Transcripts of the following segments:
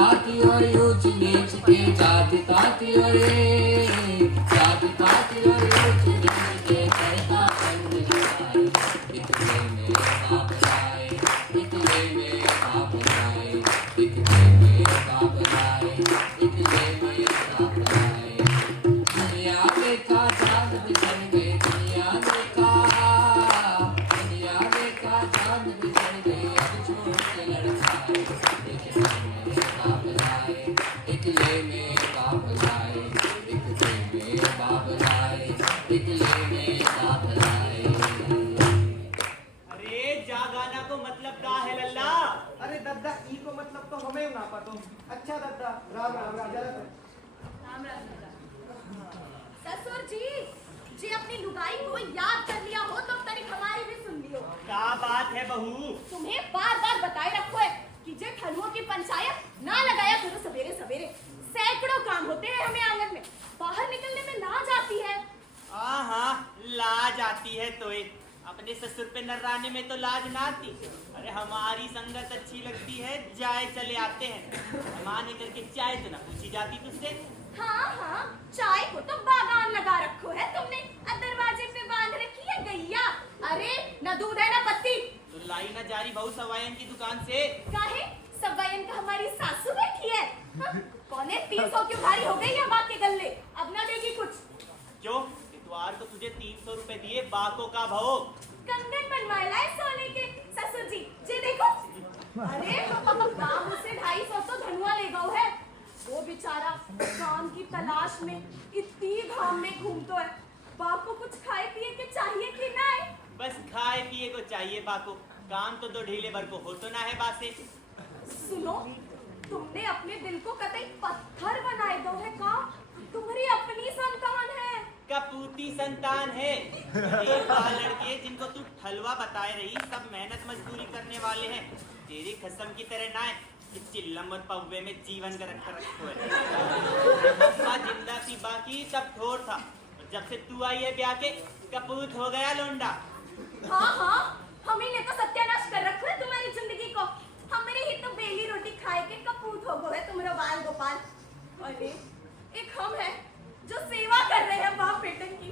पाती और ऊंच नीच के जाति पाती और जाति पाती और ऊंच नीच के करता बंद लगाए इतने में बाप लाए इतने में बाप लाए इतने में बाप लाए इतने में बाप लाए दुनिया देखा चांद बिछड़ गए दुनिया देखा चांद बिछड़ गए अब छोड़ के लड़काए इतने में बाप लाए इतने में बाप लाए इतने में बाप लाए इतने में बाप लाए। अरे जा गाना को मतलब का है लल्ला? अरे दद्दा ई को मतलब तो हमें ना पतो। अच्छा दद्दा राम राम राजा राम राम ससुर जी अपनी लुगाई को याद कर लिया हो तो तनिक हमारी भी सुन लियो। क्या बात है बहू? तुम्हें बार बार बताए रखो है कि जे ठलुओं की पंचायत ना लगाया करो सवेरे सवेरे। सैकड़ों काम होते हैं हमें आंगन में, बाहर निकलने में लाज आती है। हाँ लाज आती है तो अपने ससुर पे नर्राने में तो लाज ना आती। अरे हमारी संगत अच्छी लगती है, जाए चले आते हैं। माने करके चाय तो ना पूछी जाती तुझसे। हाँ चाय को तो बागान लगा रखो है तुमने, दरवाजे पे बांध रखी है गैया। अरे न दूध है न पत्ती। तो लाई ना जारी बहू सवायन की दुकान से। काहे सवायन का हमारी सासू बैठी है। हाँ? पौने 300 की भारी हो गई है बात के गल्ले, अब ना देगी कुछ। क्यों इतवार को तुझे 300 रुपए दिए, बाको का भाव? कंगन बनवाए लाए सोने के ससुर जी, जे देखो। अरे बाबू से 250 तो धनुआ ले गओ है। वो बेचारा काम की तलाश में इतनी घाम में घूमतो है। बाप को कुछ खाए पिए के चाहिए कि ना है? बस खाए पिए को चाहिए बाको, काम तो दो ढीले भर को हो तो ना है बासे। सुनो, तुमने अपने दिल को कतई पत्थर बनाए दो है का? तुम्हारी अपनी संतान है। कपूती संतान है। एक बार लड़के जिनको तू ठलवा बताए रही सब मेहनत मजदूरी करने वाले हैं। तेरी कसम की तरह ना है कि चिल्लम और पौवे में जीवन का रखो है। जिंदा थी बाकी तब ठोर था, जब से तू आई है ब्याह के कपूत हो गया लोंडा। हाँ हम ही ने तो सत्यानाश कर रखो है तुम्हारी जिंदगी को। हमारे ही तो बेली रोटी खाए के कपूत हो गए तुम्हारा बाल गोपाल। अरे एक हम है जो सेवा कर रहे हैं बाप बेटन की।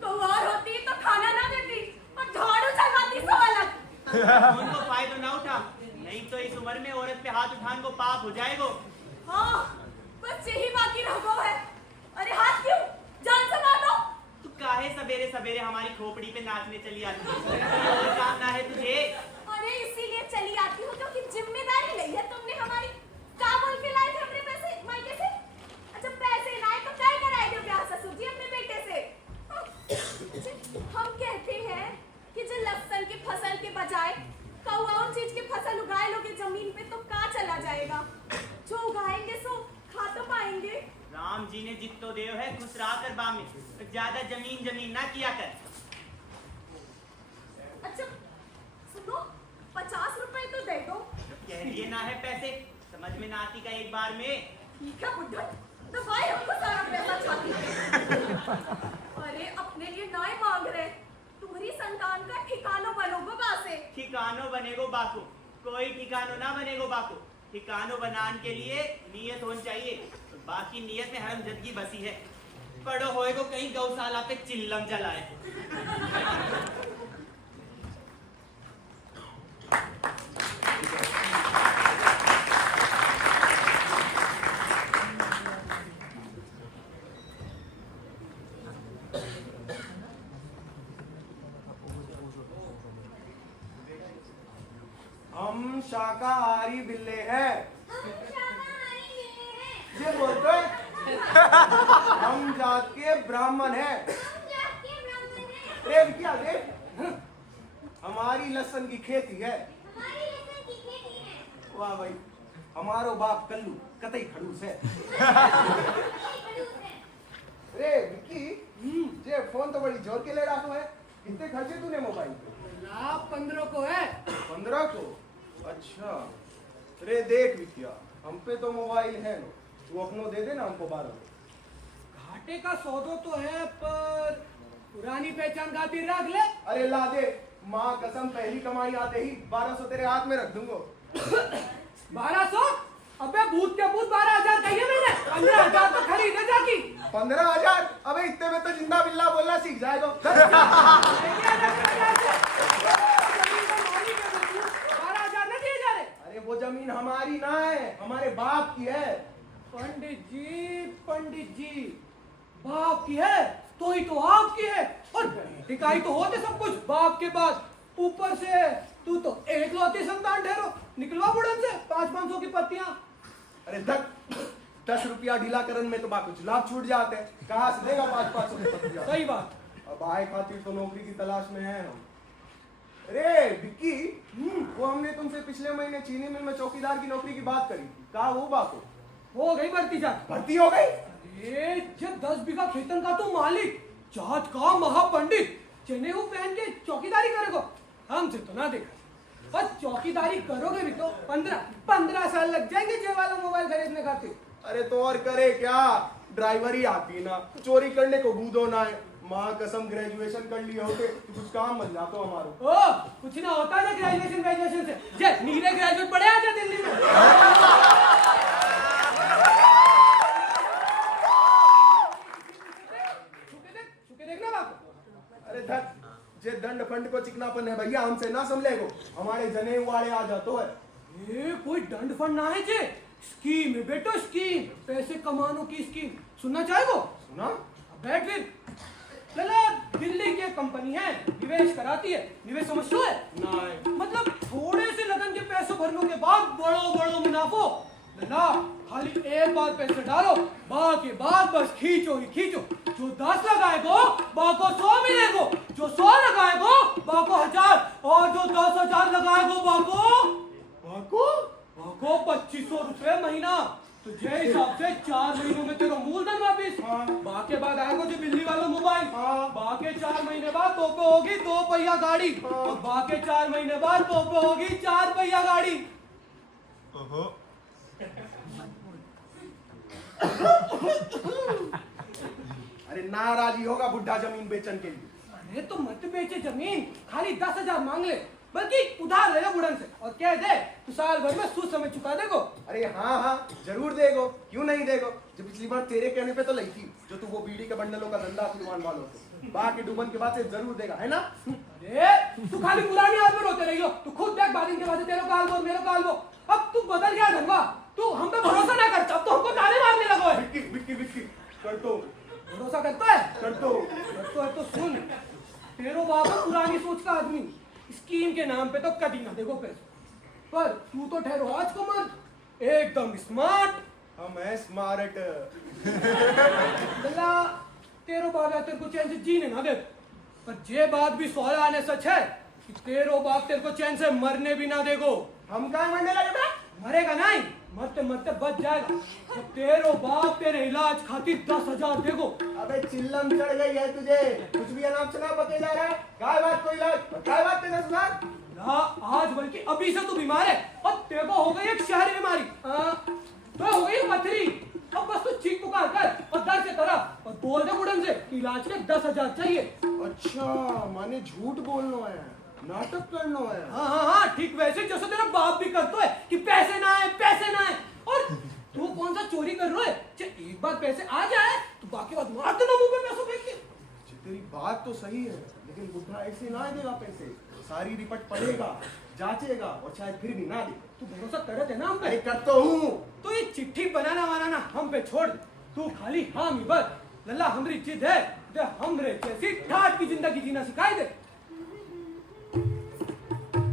तो और होती तो खाना ना देती और झाड़ू चलवाती सब अलग। उनको फायदा ना उठा, नहीं तो इस उम्र में औरत पे हाथ उठाने को पाप हो जाएगो। हाँ बस यही बाकी रह गो है। अरे हाथ क्यों, जान से मार दो। तू काहे सवेरे सवेरे हमारी खोपड़ी पे नाचने चली आती है? और काम ना है तुझे? अरे इसीलिए चली आती हूँ क्योंकि जिम्मेदारी ली है तुमने हमारी। क्या बोल के लाए थे अपने पैसे मायके से? अच्छा पैसे लाए तो क्या कराए थे ब्याह ससुर जी अपने बेटे से? हम कहते हैं कि जो लहसुन की फसल के बजाय कौआ और चीज की फसल उगाए लोगे जमीन पे तो का चला जाएगा? जो उगाएंगे सो खा तो पाएंगे। राम जी ने जित्तो देव है खुश रहा कर बामे, तो ज्यादा जमीन ना किया कर। अच्छा सुनो, 50 रुपए तो दे दो। कह दिए ना है पैसे, समझ में ना आती का एक बार में। ठीक है बुढ़ा, दबाए हमको सारा पैसा छाती में। अरे अपने लिए ना ही मांग रहे, तुम्हारी संतान का ठिकानो बनोगो बासे। ठिकानो बनेगो बाको, कोई ठिकानो ना बनेगो बाको। ठिकानो बनाने के लिए नियत होनी चाहिए, बाकी नियत में हरम जदगी बसी है। पढ़ो होएगो कहीं गौशाला पे चिल्लम जलाए। हम शाकाहारी बिल्ले हैं। ये बोलते हम जात के ब्राह्मण हैं। अरे क्या देख, हमारी लहसुन की खेती है। वाह भाई, हमारो बाप कल्लू कतई खड़ूस है। अरे विक्की, ये फोन तो बड़ी जोर के ले रहा है। कितने खर्चे तूने मोबाइल पे? 15 को है। 15 को? अच्छा। अरे देख विक्किया, हम पे तो मोबाइल है नो, तू अपनो दे देना हमको 12। घाटे का सौदो तो है पर पुरानी पहचान खातिर रख ले। अरे ला दे, माँ कसम पहली कमाई आते ही 1200 तेरे हाथ में रख दूंगा। 1200? अबे भूत के भूत 12,000 कही है मैंने, 15,000 तो खरीदे जाकी। 15,000? अबे इतने में तो जिंदा बिल्ला बोलना सीख जाएगा। 12,000 नहीं दिए जा रहे। अरे वो जमीन हमारी ना है, हमारे बाप की है। पंडित जी, बाप की है तो ही तो आपकी है, और टिकाई तो होते सब कुछ बाप के बाद। ऊपर से तू तो एकलौती संतान ठहरो, निकलवा बुढ़न से 500-500 की पत्तियां। अरे 10 रुपया ढीला करन में तो बा कुछ लाभ छूट जाते हैं, कहाँ से देगा 500-500 की पत्तियां? सही बात। अब आए खातिर तो नौकरी की तलाश में है हम। अरे विक्की, वो हमने तुमसे पिछले महीने चीनी मिल में चौकीदार की नौकरी की बात करी थी, कहा वो बात हो गई भर्ती जा। भर्ती हो गई? अरे जब 10 बीघा खेतन का तो मालिक, जात का महापंडित, चनेहू पहन के चौकीदारी करेगा, हमसे तो ना देखा। और चौकीदारी करोगे भी तो 15 साल लग जाएंगे जे वाला मोबाइल खरीदने खातिर। अरे तो और करे क्या, ड्राइवरी आती ना, चोरी करने को बूदो ना है। माँ कसम ग्रेजुएशन कर लिए होते तो कुछ काम बन जाता हमारा। ओ कुछ ना होता ना ग्रेजुएशन से, जे नीरे ग्रेजुएट पढ़े आजा दिल्ली में। छुके देखना बाप। अरे धत, जे दंड फंड को चिकनापन है भैया, हमसे ना संभलेगो, हमारे जने वाले आ जातो है। ये कोई दंड फंड ना है जे, स्कीम है बेटो, स्कीम, पैसे कमाने की स्कीम। सुनना चाहेगो? सुना? बैठ फिर। लला दिल्ली की कंपनी है, निवेश कराती है। निवेश समझो है ना है। मतलब थोड़े से लगन के पैसों भरने के बाद बड़ो मुनाफो। लला खाली एक बार पैसे डालो, बाकी बाद बस खींचो ही खींचो। जो 10 लगाएगो बाको 100 मिलेगो, जो 100 लगाएगो बाको 1000, और जो 10,000 लगाएगो बाको 2500 रुपए महीना। तो जे हिसाब से 4 महीनों में तेरा मूलधन वापिस। बाकी बाद आएगा जो बिल्ली वाला मोबाइल। बाकी 4 महीने बाद तो पे होगी 2 पहिया गाड़ी, और बाकी 4 महीने बाद तो पे होगी 4 पहिया गाड़ी। अरे नाराजी होगा बुढ़ा जमीन बेचन के लिए। अरे तो मत बेचे जमीन, खाली 10,000 मांग ले, बल्कि उधार ले लो बुढ़न से, और कह दे तू साल भर में सूद समय चुका देगो। अरे हाँ जरूर देगो, क्यों नहीं देगो। जब पिछली बार तेरे कहने पे तो लाई थी, जो तू वो बीड़ी के बंडलों का धंधा खुलवान वालों से, बाकी डूबन के बाद से जरूर देगा, है ना? अरे तू खाली पुरानी हाल में रोते रही हो, तू खुद देख बाद के बाद तेरे काल बोल मेरे काल बोल। अब तू बदल गया धनवा, तू हम पे भरोसा ना करता, अब तो हमको ताने मारने लगो है। विक्की कर तो भरोसा करता है? करतो है तो सुन, तेरो बाप है पुरानी सोच का आदमी, स्कीम के नाम पे तो कभी ना देखो पैसे, पर तू तो ठहरो आज को मर्द, एकदम स्मार्ट। हम है स्मार्ट। बल्ला तेरो बाप या तेरे को चैन से जीने ना दे, पर ये बात भी सोहरा आने सच है कि तेरो बाप तेरे को चैन से मरने भी ना देगो। हम कहाँ मरने लगे थे? मरेगा नहीं, मरते मरते बच जाएगा। तो तेरो बाप तेरे इलाज खातिर 10,000 देगो। अबे चिल्लम चढ़ गई है तुझे, कुछ भी अनाप शनाप बके जा रहा है। काय बात कोई इलाज, काय बात तेरा सुधार? ना आज बल्कि अभी से तू बीमार है, और तेरे को हो गई एक शहरी बीमारी, तो हो गई पथरी। अब बस तू चीख पुकार कर और दर्द से तरफ और बोल दे बुढ़न से कि इलाज के 10,000 चाहिए। अच्छा माने झूठ बोलना है, नाटक करना है। हाँ ठीक वैसे जैसे तेरा बाप भी करता है कि पैसे ना है। और तू कौन सा चोरी कर रहा है? एक बार पैसे आ जाए तो बाकी बात मार देना मुंह पे पैसों फेंक के। तेरी बात तो सही है, लेकिन बुढ़ा ऐसे ना देगा पैसे, सारी रिपट पड़ेगा, जांचेगा और शायद फिर भी ना दे। तू भरोसा करत है ना हम पे? अरे कर तो हूँ। तो ये चिट्ठी बनाना हम पे छोड़ दे, तू खाली हाँ मी बस। लल्ला हमरी जिद है, हमरे जैसी ठाट की जिंदगी जीना सिखाई दे।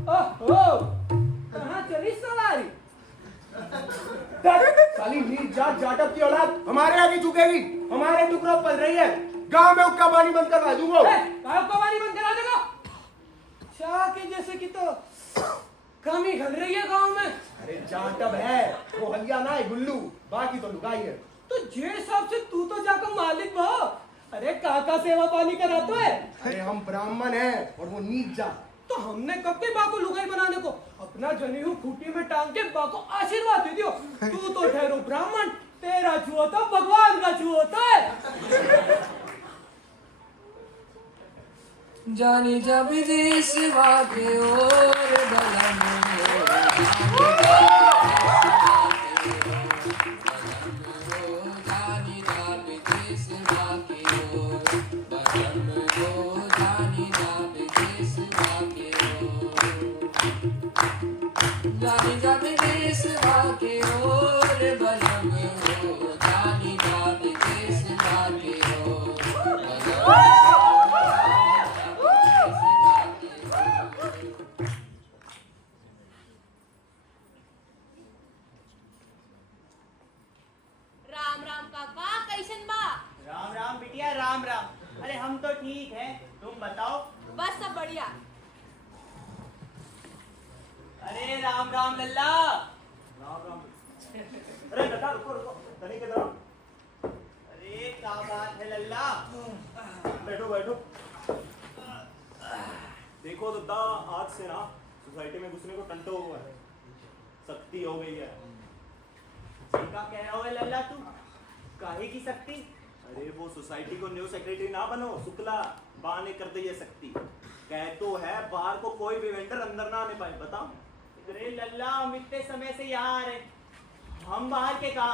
ओहो कहाँ चली सवारी? साली नीच जाट जाटक की औलाद हमारे आगे झुकेगी, हमारे टुकड़ों पल रही है। गांव में हुक्का पानी बंद करवा दूंगा। हुक्का पानी बंद करा देगा? चाह के जैसे कि तो कमी घल रही है गांव में। अरे जाटब है वो, हलिया ना है गुल्लू, बाकी तो लुगाई है। तो जे हिसाब से तू तो जाकर मालिक हो। अरे काका सेवा पानी कराता है। अरे हम ब्राह्मण हैं और वो नीच जाट। तो हमने कब के बा को लुगाई बनाने को? अपना जनेऊ खूंटी में टांग के बा को आशीर्वाद दे दियो। तू तो ठहरो ब्राह्मण, तेरा छुआ तो भगवान का छुआ होता है। जानी जब विदेश वाके और बलम जानी जा विदेश भागे और बलम हो, जानी जा विदेश भागे हो, राम राम काका कैसन बा? राम राम बिटिया राम राम। अरे हम तो ठीक है, तुम बताओ। बस सब बढ़िया। अरे राम राम लल्ला। राम राम। अरे लल्ला रुको रुको, तनी के तरफ। अरे क्या बात है लल्ला? बैठो बैठो। देखो दद्दा, आज से ना सोसाइटी में घुसने को टंटो हुआ है, सख्ती हो गई है। क्या कह रहा है लल्ला तू? काहे की शक्ति? अरे वो सोसाइटी को न्यू सेक्रेटरी ना बनो, शुक्ला बहाने कर दे ये सख्ती। कह तो है बाहर को कोई भी वेंडर अंदर ना आने पाए, बताओ। अरे लल्ला हम इतने समय से यहाँ आ रहे, हम बाहर के कहा,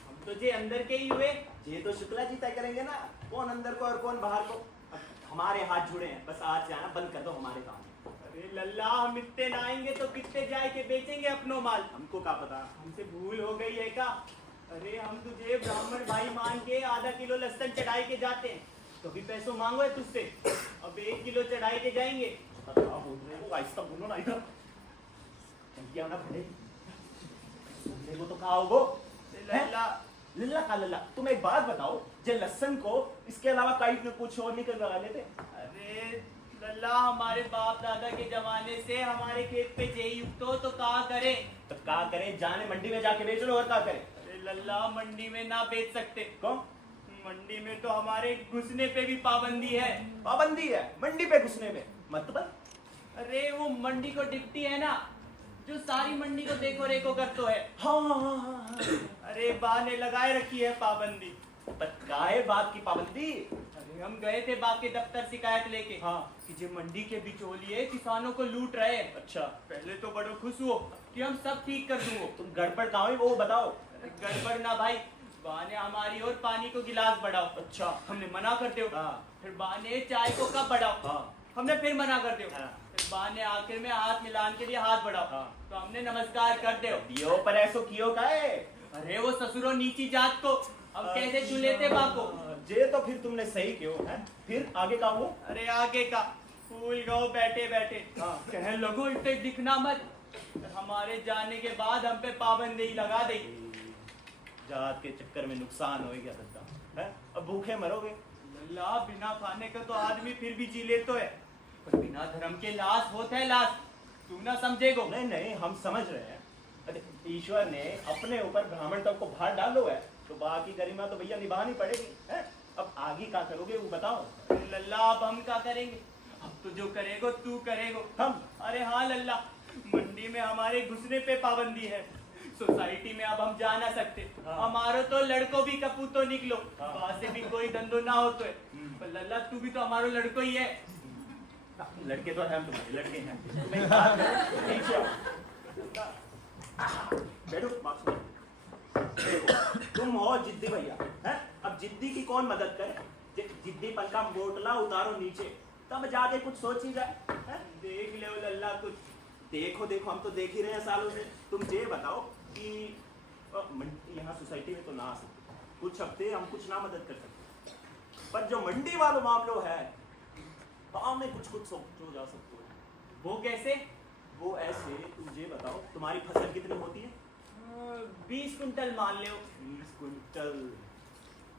हम तो जे अंदर के ही हुए। ये तो शुक्ला जी तय करेंगे ना कौन अंदर को और कौन बाहर को। अब हमारे हाथ जुड़े हैं, बस आज जाना बंद कर दो हमारे काम। अरे लल्ला हम इतने ना आएंगे तो कितने जाए के बेचेंगे अपनो माल? हमको क्या पता। हमसे भूल हो गई है क्या? अरे हम तुझे ब्राह्मण भाई मान के आधा किलो लहसुन चढ़ाई के जाते हैं, तो भी पैसों मांगो है तुझसे। अब 1 किलो चढ़ाई के जाएंगे। क्या बोल रहे हो? आहिस्ता बोलो ना इधर। क्या ना भले सुनने को तो कहा होगो। लल्ला लल्ला का लल्ला, तुम एक बात बताओ, जे लहसन को इसके अलावा कहीं न कुछ और नहीं कर लगा लेते। अरे लल्ला हमारे बाप दादा के जमाने से हमारे खेत पे जे युक्त हो तो कहा करे। तो क्या करें, जाने मंडी में जाके बेच लो और क्या करें। अरे लल्ला मंडी में ना बेच सकते। कौन? मंडी में तो हमारे घुसने पे भी पाबंदी है। पाबंदी है मंडी पे घुसने में? मतलब? अरे वो मंडी को डिप्टी है ना, जो सारी मंडी को देखो रेखो करतो है। हाँ। अरे बा ने लगाए रखी है पाबंदी। पर काहे बात की पाबंदी? अरे हम गए थे बा के दफ्तर शिकायत लेके, हाँ। कि जो मंडी के बिचौलिए किसानों को लूट रहे हैं। अच्छा, पहले तो बड़ो खुश हुओ कि हम सब ठीक कर दूंगो। तुम गड़बड़ कहाँ हुई वो बताओ। अरे गड़बड़ ना भाई, बा ने हमारी और पानी को गिलास बढ़ाओ। अच्छा। हमने मना कर दो। हाँ। फिर बा ने चाय को कप बढ़ाओ। हाँ। हमने फिर मना कर दो। हाँ। फिर बा ने आखिर में हाथ मिलान के लिए हाथ बढ़ाओ। हाँ। तो हमने नमस्कार कर दो। दियो पर ऐसो कियो का है। अरे वो ससुरो नीची जात को हम कैसे छू लेते बा को? जे तो फिर तुमने सही क्यों है। फिर आगे का वो? अरे आगे का फूल गो बैठे बैठे हाँ। कहने लगो इतने दिखना मत। हमारे जाने के बाद हम पे पाबंदी लगा दी। जात के चक्कर में नुकसान हो गया दद्दा है। अब भूखे मरोगे। लल्ला बिना खाने का तो आदमी फिर भी जी लेतो है, पर बिना धर्म के लाश होता है लाश। तू ना समझेगो। नहीं नहीं, हम समझ रहे हैं। अरे ईश्वर ने अपने ऊपर ब्राह्मण तक को भार डालो है, तो बाकी गरिमा तो भैया निभानी पड़ेगी है। अब आगे क्या करोगे वो बताओ। अरे लल्ला अब हम क्या करेंगे? अब तो जो करेगो तू करेगो। हम? अरे हाँ लल्ला, मंडी में हमारे घुसने पे पाबंदी है, सोसाइटी में अब हम जा ना सकते। हाँ। हमारो तो लड़को भी कपूतो निकलो, हाँ। वहां से भी कोई धंधो ना हो तो है। पर लल्ला तू भी तो हमारो लड़को ही है। लड़के तो हैं, तुम्हारे लड़के हैं। तुम्हें बात करो, पीछे आओ। बैठो, बात सुनो। देखो, तुम हो जिद्दी भैया हैं। अब जिद्दी की कौन मदद करे। जिद्दीपन का बोतला उतारो नीचे, तब जाके कुछ सोची जाए हैं? देख ले लल्ला कुछ। देखो देखो, हम तो देख ही रहे हैं सालों से। तुम ये बताओ कि यहाँ सोसाइटी में तो ना आ सकते, कुछ हफ्ते हम कुछ ना मदद कर सकते, पर जो मंडी वालों मामलों है गाँव में कुछ कुछ सोचो जा सकते हो। वो कैसे? वो ऐसे, तुम ये बताओ तुम्हारी फसल कितनी होती है? 20 कुंटल मान लो। 20 कुंटल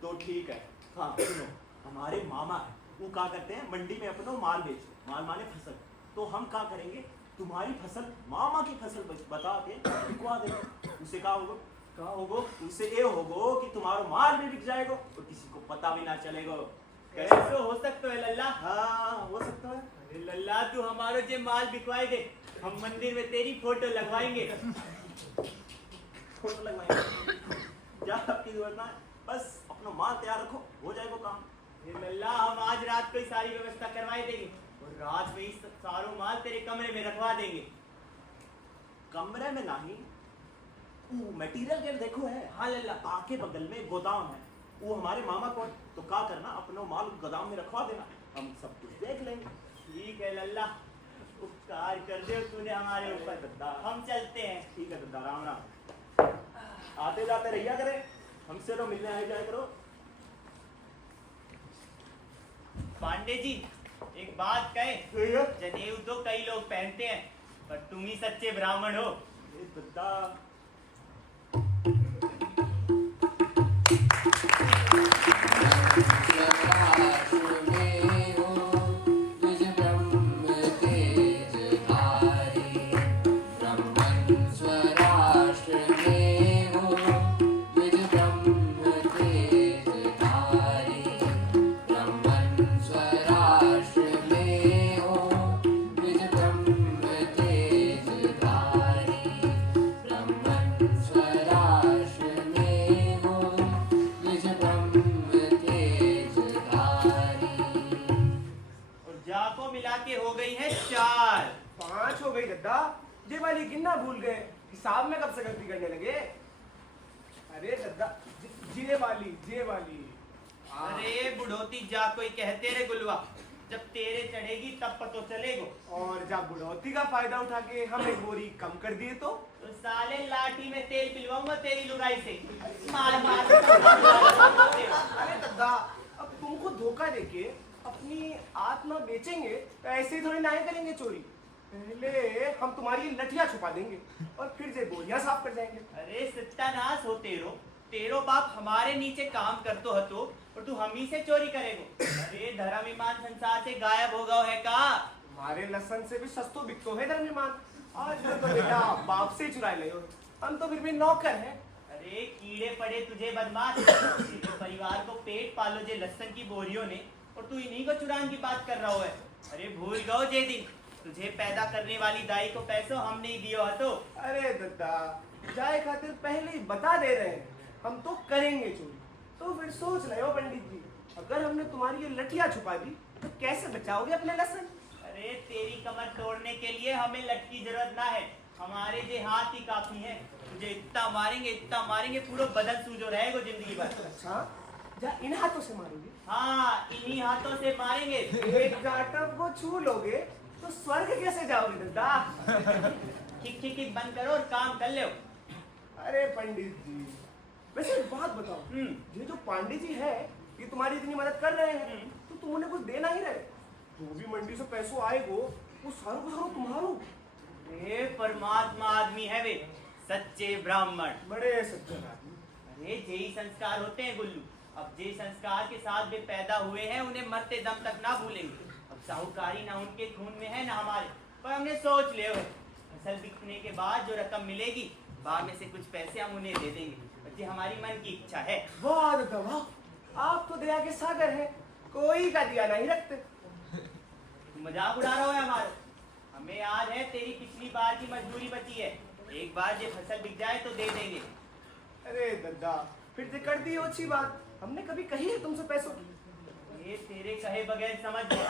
तो ठीक है। हाँ सुनो, हमारे मामा है, वो क्या करते हैं मंडी में अपना माल बेचते, माल माने फसल। तो हम क्या करेंगे, तुम्हारी फसल मामा की फसल बता के बिकवा देंगे। उससे क्या होगा? कहा होगो? उससे ये होगो कि तुम्हारा माल भी बिक जाएगा और किसी को पता भी ना चलेगा। कैसे हो सकता है लल्ला? हाँ हो सकता है। अरे लल्ला तू हमारो जे माल बिकवाए दे, हम मंदिर में तेरी फोटो लगवाएंगे। फोटो लगवाएंगे, क्या आपकी जरूरत ना है, बस अपना माल तैयार रखो, हो जाएगा काम। अरे लल्ला हम आज रात को ही सारी व्यवस्था करवाए देंगे और रात में ही सारो माल तेरे कमरे में रखवा देंगे। कमरे में नहीं, वो मटेरियल के देखो है। हाँ लल्ला। आके बगल में गोदाम है, वो हमारे मामा को, तो क्या करना अपना माल गोदाम में रखवा देना, हम सब कुछ देख लेंगे। ठीक है लल्ला, उपकार कर दे तूने हमारे ऊपर। दद्दा। हम चलते हैं। ठीक है दद्दा, राम राम। आते जाते रहिया करे, हमसे तो मिलने आ जाया करो। पांडे जी, एक बात कहे, जनेऊ तो कई लोग पहनते हैं, पर तुम ही सच्चे ब्राह्मण हो। ए दद्दा, हो गई है 4। 5 हो गई दद्दा। ये वाली गिनना भूल गए, हिसाब में कब से गलती करने लगे। अरे दद्दा, जे वाली। अरे बुढ़ोती जा कोई कहते रे गुलवा, जब तेरे चढ़ेगी तब पतो चलेगो। और जब बुढ़ौती का फायदा उठा के हम एक बोरी कम कर दिए तो साले लाठी में तेल पिलवाऊंगा तेरी लुगाई से। मार। अरे दद्दा, अब तुमको धोखा देके अपनी आत्मा बेचेंगे तो ऐसे ही थोड़ी ना करेंगे चोरी। पहले हम तुम्हारी लठिया छुपा देंगे और फिर से बोरियां साफ कर जाएंगे। अरे सत्यानाश हो तेरो बाप हमारे नीचे काम करतो हतो और तू हम ही से चोरी करेगो। अरे धर्म ईमान संसार से गायब हो गयो है का। हमारे लसन से भी सस्तो बिकतो है धर्म ईमान। आज तो बेटा बाप से चुरा ले, हम तो फिर भी नौकर हैं। अरे कीड़े पड़े तुझे बदमाश, तेरे परिवार को पेट पालो जे लसन की बोरियों ने, और तू इन्हीं को चुराने की बात कर रहा है। अरे भूल गयो जे दिन तुझे पैदा करने वाली दाई को पैसों हम नहीं दियो हतो। अरे दद्दा, जाए खातिर पहले ही बता दे रहे हैं, हम तो करेंगे चोरी। तो फिर सोच रहे हो पंडित जी, अगर हमने तुम्हारी ये लठिया छुपा दी तो कैसे बचाओगे अपने लसन। अरे तेरी कमर तोड़ने के लिए हमें लठ की जरूरत ना है, हमारे जे हाथ ही काफी है। तुझे इतना मारेंगे पूरा बदन सूजो रहेगा जिंदगी भर। अच्छा, जा इन हाथों से मारोगे। हाँ, इन्हीं हाथों से मारेंगे। एक जाटव को छू लोगे तो स्वर्ग कैसे जाओगे दद्दा। खिक बंद करो और काम कर लो। अरे पंडित जी, वैसे एक बात बताओ, ये जो पांडे जी है ये तुम्हारी इतनी मदद कर रहे हैं तो तुम उन्हें कुछ देना ही रहे। जो भी मंडी से पैसों आएगो वो सारो का सारो तुम्हारो। अरे परमात्मा आदमी है वे, सच्चे ब्राह्मण, बड़े सज्जन आदमी। अरे यही संस्कार होते हैं गुल्लू। अब जे संस्कार के साथ वे पैदा हुए हैं उन्हें मरते दम तक ना भूलेंगे। अब साहूकारी ना उनके खून में है ना हमारे, पर हमने सोच लिया है फसल बिकने के बाद जो रकम मिलेगी बाद में से कुछ पैसे हम उन्हें दे देंगे। ये हमारी मन की इच्छा है। वाह दादा वाह, आप तो दया के सागर हैं, कोई का दिया नहीं रखते। मजाक उड़ा रहा है हमारा। हमें याद है तेरी पिछली बार की मजदूरी बची है, एक बार ये फसल बिक जाए तो दे देंगे। अरे दद्दा, फिर से कर दी अच्छी बात, हमने कभी कही है तुमसे पैसों की। ये तेरे कहे बगैर समझ ले,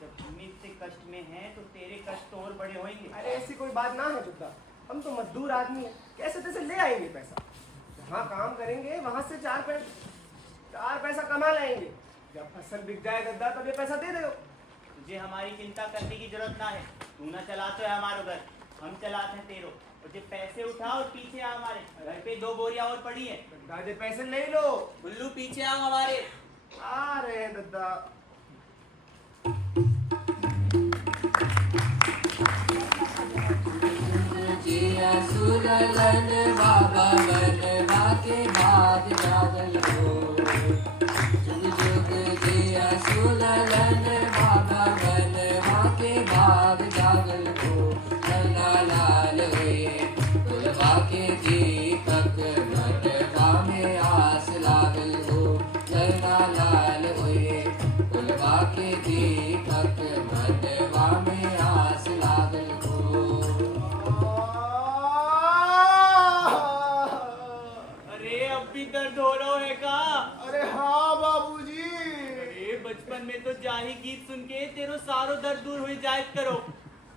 जब हम इतने कष्ट में हैं तो तेरे कष्ट और बड़े होंगे। अरे ऐसी कोई बात ना है दद्दा, हम तो मजदूर आदमी हैं, कैसे तैसे ले आएंगे पैसा। जहाँ काम करेंगे वहां से 4 पैसा कमा लाएंगे। जब फसल बिक जाए दद्दा तब ये पैसा दे दो। तुझे हमारी चिंता करने की जरूरत ना है, तू ना चलाते है हमारे घर, हम चलाते हैं तेरो। और जो पैसे उठा और पीछे आ, हमारे घर पे 2 बोरियां और पड़ी है। दद्दा ये पैसे ले लो। गुल्लू पीछे आओ हमारे। आ रहे हैं दद्दा। जिया सुललन बाबा बनवा के बाद जागल हो। जुग जुग जिया सुललन बाबा बनवा के बाद जागल हो। नैना लाल हुए कुलवा के दीपक मटवा में आस लागल हो। नैना लाल हुए कुलवा के दीपक मटवा में आस लागल हो। अरे अब भी दर्द हो रहा है का? अरे हाँ बाबूजी। अरे बचपन में तो जाही गीत सुन के तेरो सारो दर्द दूर हो जाए करो।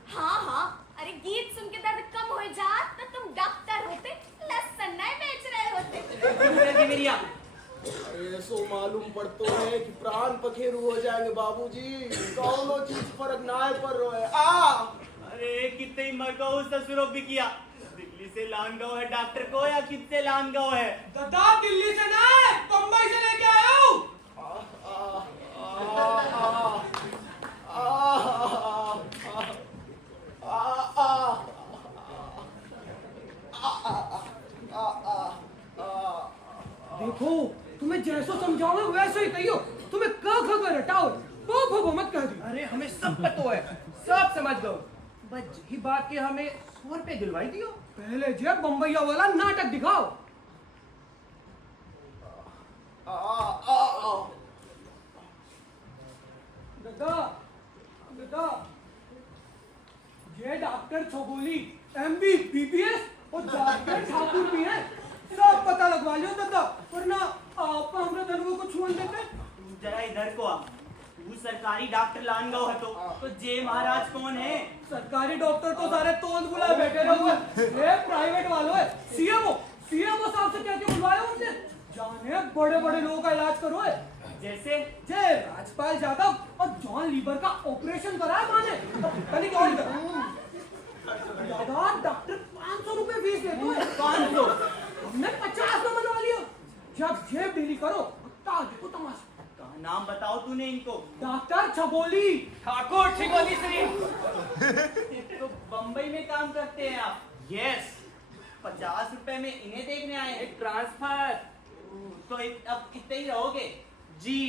हाँ, अरे गीत सुन के दर्द कम हो जात तो तुम डॉक्टर होते, लहसुन नहीं बेच रहे होते। मेरिया, अरे सो मालूम पड़तो है कि प्राण पखेरु हो जाएंगे बाबूजी। दोनों चीज फर्क ना है पर रो है। अरे कि कितने ही मरगांव ससुरों भी किया। दिल्ली से लानगांव है डॉक्टर को या कितने लानगांव है? दादा दिल्ली से ना बम्बई से लेके आया हूँ। देखो तुम्हें जैसो समझाओ वैसे ही कहियो। तुम्हें क ख कर हटाओ प मत कह दी। अरे हमें सब पता है, सब समझ गए। बस यही बात के हमें 100 रुपए दिलवाई दियो। पहले जे बम्बईया वाला नाटक दिखाओ। दादा दादा ये डॉक्टर छबोली MB BPS और डॉक्टर ठाकुर भी है। सब पता लगवा लियो दादा, वरना आप हमरा धनवो को छुअन देते। तू जरा इधर को आ। तू सरकारी डॉक्टर लानगांव है तो जे महाराज कौन है? सरकारी डॉक्टर तो सारे तोंद बुलाए बैठे रहो। ये प्राइवेट वालों है। सीएमओ साहब से क्या बुलवाया उनसे? जाने बड़े बड़े लोगों का इलाज करो है। जैसे जय राजपाल यादव और जॉन लीवर का ऑपरेशन कराया माने। कहीं कौन दादा डॉक्टर 500 रुपए फीस लेते हैं। 500? हमने 50 में बनवा लिया। जब जेब डीली करो देखो तमाशा। कहा नाम बताओ तूने इनको? डॉक्टर छबोली ठाकुर ठिगोली श्री। तो बम्बई में काम करते हैं आप? यस। 50 रुपए में इन्हें देखने आए हैं? ट्रांसफर। तो अब कितने ही रहोगे? जी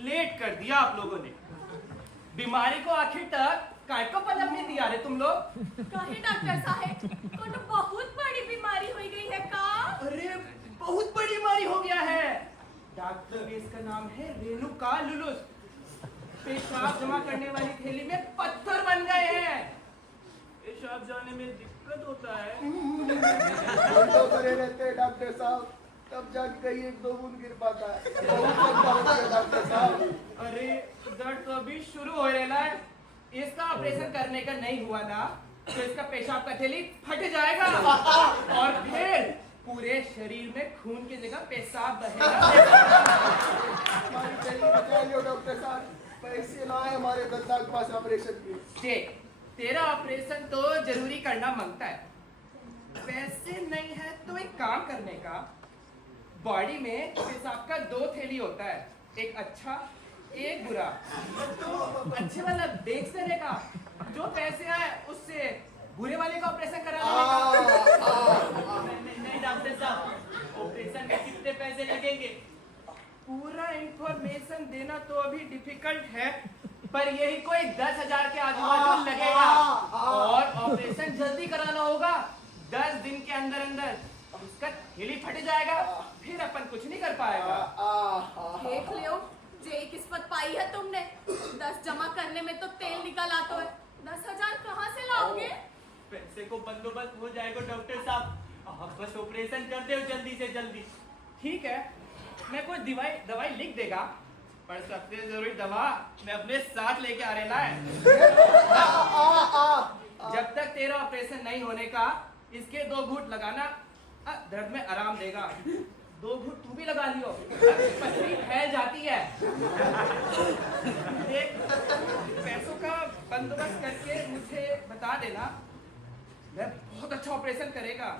लेट कर दिया आप लोगों ने। बीमारी को आखिर तक काय को पलक नहीं दिया रे तुम लोग। कहे डॉक्टर साहब को तो बहुत बड़ी बीमारी हो गई है का? अरे बहुत बड़ी बीमारी हो गया है। डॉक्टर बेस का नाम है रेणुका लुलुस। पेशाब जमा करने वाली थैली में पत्थर बन गए हैं। पेशाब जाने में दिक्कत होता है। हम तो करे रहते हैं डॉक्टर साहब, तब जाके कहीं 1-2 बूंद गिर पाता है। बहुत लगता होता है डॉक्टर साहब। अरे दर्द तो अभी शुरू हो रहा है। इसका ऑपरेशन करने का नहीं हुआ ना तो इसका पेशाब का थैली फट जाएगा और फिर पूरे शरीर में खून की जगह पेशाब बहेगा। हमारी जल्दी बचा लियो डॉक्टर साहब, पैसे ना आए हमारे दद्दा के पास ऑपरेशन के। देख तेरा ऑपरेशन तो जरूरी करना मांगता है। पैसे नहीं है तो एक काम करने का, बॉडी में पेशाब का 2 थैली होता है, एक अच्छा एक बुरा। तो अच्छे वाला बेच देने का, जो पैसे आए उससे बुरे वाले का ऑपरेशन करा देने का। नहीं डॉक्टर साहब, ऑपरेशन में कितने पैसे लगेंगे? पूरा इंफॉर्मेशन देना तो अभी डिफिकल्ट है, पर यही कोई 10,000 के आजू-बाजू लगेगा। और ऑपरेशन जल्दी कराना होगा, 10 दिन के अंदर अंदर उसका थैली फट जाएगा, फिर अपन कुछ नहीं कर पाएगा। देख लियो जे किस्मत पाई है तुमने। 10 जमा करने में तो तेल निकल आता है, 10,000 कहाँ से लाओगे? पैसे को बंदोबस्त हो जाएगा डॉक्टर साहब, आप बस ऑपरेशन कर दो जल्दी से जल्दी। ठीक है, मैं कोई दवाई लिख देगा, पर सबसे जरूरी दवा मैं अपने साथ लेके आ रहा है। जब तक तेरा ऑपरेशन नहीं होने का इसके 2 घूंट लगाना, दर्द में आराम देगा। 2 घूंट तू भी लगा लियो, पथरी फैल जाती है। देख पैसों का बंदोबस्त करके मुझे बता देना, मैं बहुत अच्छा ऑपरेशन करेगा।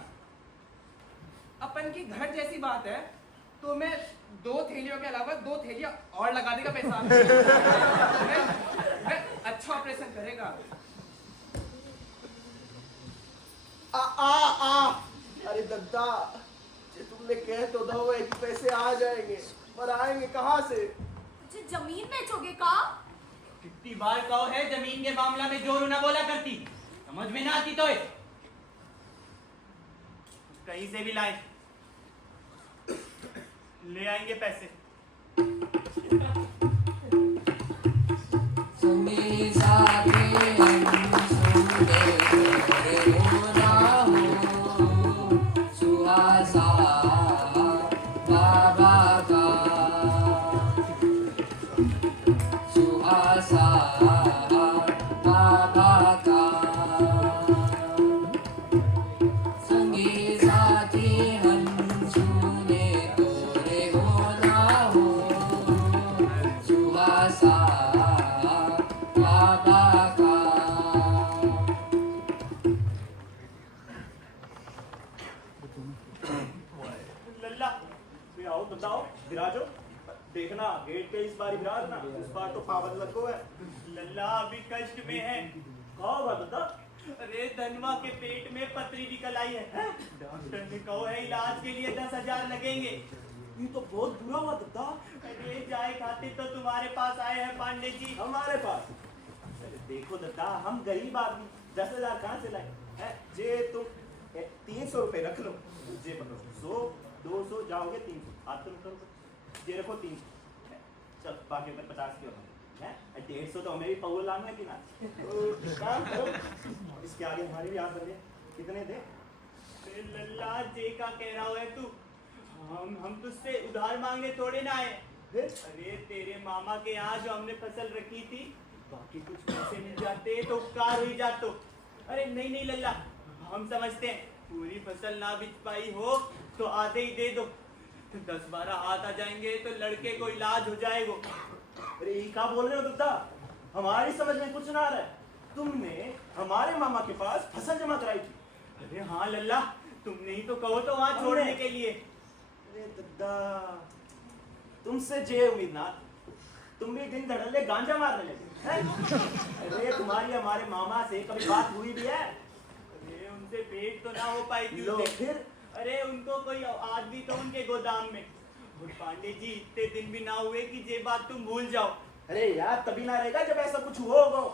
अपन की घर जैसी बात है तो मैं 2 थैलियों के अलावा 2 थैलियां और लगा देगा पैसा। मैं अच्छा ऑपरेशन करेगा। अरे दद्दा, जे तुमने कह तो दो है कि पैसे आ जाएंगे, पर आएंगे कहाँ से? जे जमीन बेचोगे का? कितनी बार कहो है जमीन के मामला में जोर ना बोला करती, समझ में ना आती तो है। कहीं से भी लाए ले आएंगे पैसे। सुनी साथे हम सुने तोरे होना हो, सुहासा बाबा का, सुहासा बाबा का। संगी साथी हम सुने तोरे होना हो, सुहासा बार तो पावन लगो है। लल्ला अभी कष्ट में है। कहो बात बता। अरे धनवा के पेट में पथरी निकल आई है। डॉक्टर ने कहो है इलाज के लिए 10,000 लगेंगे। ये तो बहुत बुरा हुआ दत्ता। अरे जाए खातिर तो तुम्हारे पास आए हैं पांडे जी। हमारे पास अरे देखो दत्ता, हम गरीब आदमी 10,000 कहाँ से लाए हैं? जे तुम 300 रुपए रख लो, जे 100 200 जाओगे 300 हाथ तुम करो, जे रखो 300 चल, बाकी अगर 50 की है 150 तो हमें भी पौल लाना है कि ना। तो काम करो, इसके आगे हमारी भी हाथ बंधे। कितने दे? अरे लल्ला जे का कह रहा है तू? हम तुझसे उधार मांगने थोड़े ना आए। फिर अरे तेरे मामा के यहाँ जो हमने फसल रखी थी, बाकी कुछ पैसे मिल जाते तो उपकार ही जातो। अरे नहीं लल्ला, हम समझते हैं पूरी फसल ना बिच पाई हो तो आधे ही दे दो। 10-12 हाथ आ जाएंगे तो लड़के को इलाज हो जाएगा। अरे ये क्या बोल रहे हो दत्ता? हमारी समझ में कुछ ना आ रहा है। तुमने हमारे मामा के पास फसल जमा कराई थी। अरे हाँ लल्ला, तुमने ही तो कहो तो वहाँ छोड़ने के लिए। अरे दद्दा, तुमसे जे उम्मीद ना, तुम भी दिन धड़ल्ले गांजा मारने लगे हैं? अरे तुम्हारी हमारे मामा से कभी बात हुई भी है? अरे उनसे भेंट तो ना हो पाई थी लो उसे। फिर अरे उनको कोई आदमी तो उनके गोदाम में। और पांडे जी इतने दिन भी ना हुए कि ये बात तुम भूल जाओ। अरे यार तभी ना रहेगा जब ऐसा कुछ होगा